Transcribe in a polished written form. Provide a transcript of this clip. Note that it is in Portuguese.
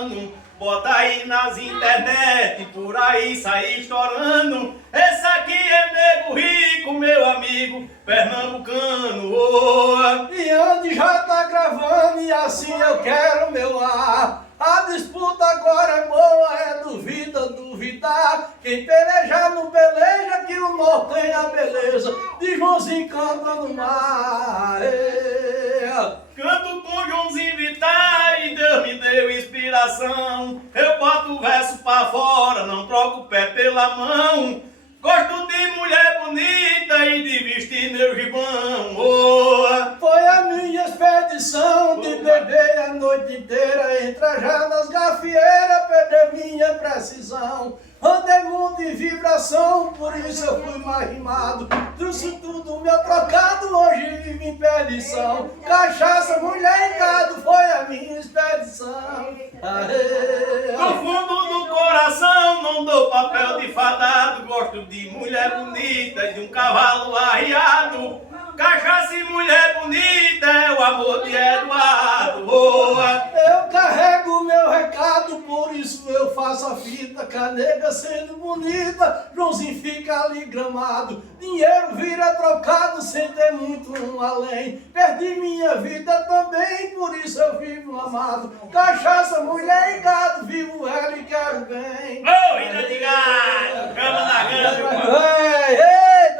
pano. Bota aí nas internet, por aí sai estourando. Esse aqui é nego rico, meu amigo pernambucano. Oh. E onde já tá gravando e assim eu quero meu lar. A disputa agora é boa, é duvidar. Quem pelejar não peleja, que o norte tem a beleza de Joãozinho canta no mar. Canto com Joãozinho Vitar e Deus me deu inspiração. Eu boto o verso pra fora, não troco o pé pela mão. Gosto de mulher bonita e de vestir meu gibão. Oh. Foi a minha expedição de beber a noite inteira, entrar nas gafieiras, perder minha precisão. Andei muito em vibração, por isso eu fui mais rimado. Trouxe tudo meu trocado, hoje vivo em perdição. Cachaça, mulher e gado, foi a minha expedição. No fundo do coração não dou papel de fadado. Gosto de mulher bonita e de um cavalo arriado. Cachaça e mulher bonita é o amor de Eduardo. Boa. Eu carrego meu recado, por isso eu faço a fita. Canega sendo bonita, Joãozinho fica ali gramado. Dinheiro vira trocado sem ter muito um além. Perdi minha vida também, por isso eu vivo amado. Cachaça, mulher e gado, vivo ela e quero bem. Ô, vida de gado, cama na grande. Ei, ei.